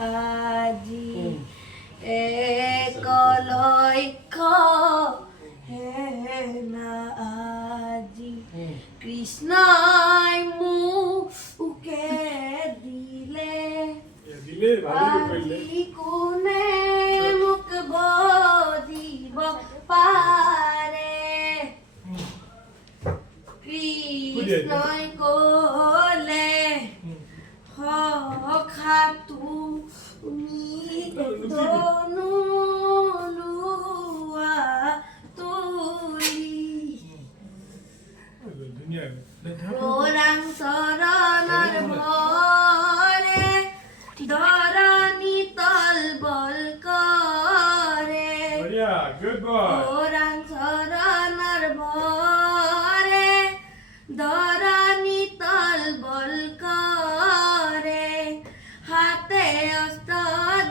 আজি একলক্ষ্য হেনা আজি কৃষ্ণই মুকে দিলে আজি কোনে মোক বজিব পাৰে কৃষ্ণই ক'লে সখা তুমি ধনু লোৱা তুলি ওৰাং চৰণৰ ভৰে ধৰণী তলবল কৰে ওৰাং চৰণৰ ভৰে ধৰণী তলবল কৰে হাতে অস্ত্ৰ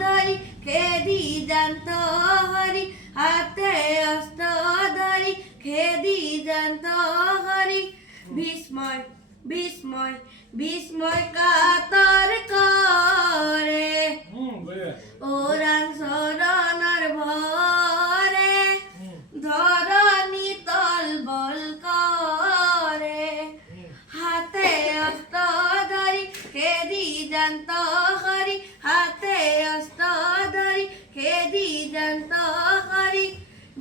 ধৰি খেদি জান্ত হৰি হাতে অস্ত্ৰ ধৰি খেদি জান্ত হৰি বিস্ময় বিস্ময় বিস্ময় কাতৰ কৰে ওৰাং চৰণৰ ভৰে ধৰণী তলবল কৰে হাতে অস্ত্ৰ ধৰি খেদি জান্ত হৰি হাতে অস্ত্ৰ ধৰি খেদি জান্ত হৰি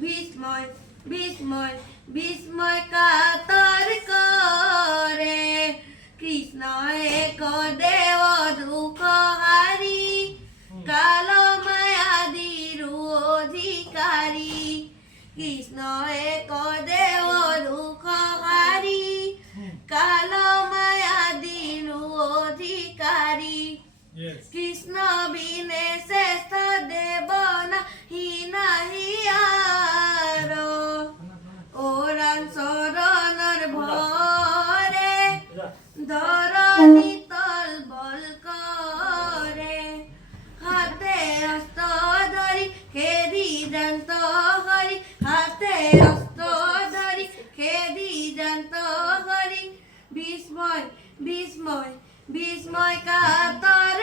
বিস্ময় বিস্ময় বিস্ময় কাতৰ কৰে কৃষ্ণ এক দেৱ দুখ হাৰি কাল মায়াদিৰ অধিকাৰী কৃষ্ণ এক দেৱ দুখ হাৰি কাল মায়াদিৰ অধিকাৰী কৃষ্ণ বিনে শ্ৰেষ্ঠ দেৱ নাহি আর ওৰাং চৰণৰ ভৰে ধৰণী তলবল কৰে হাতে অস্ত্ৰ ধৰি খেদি জান্ত হৰি হাতে অস্ত্ৰ ধৰি খেদি জান্ত হৰি বিস্ময় বিস্ময় বিস্ময় কাতৰ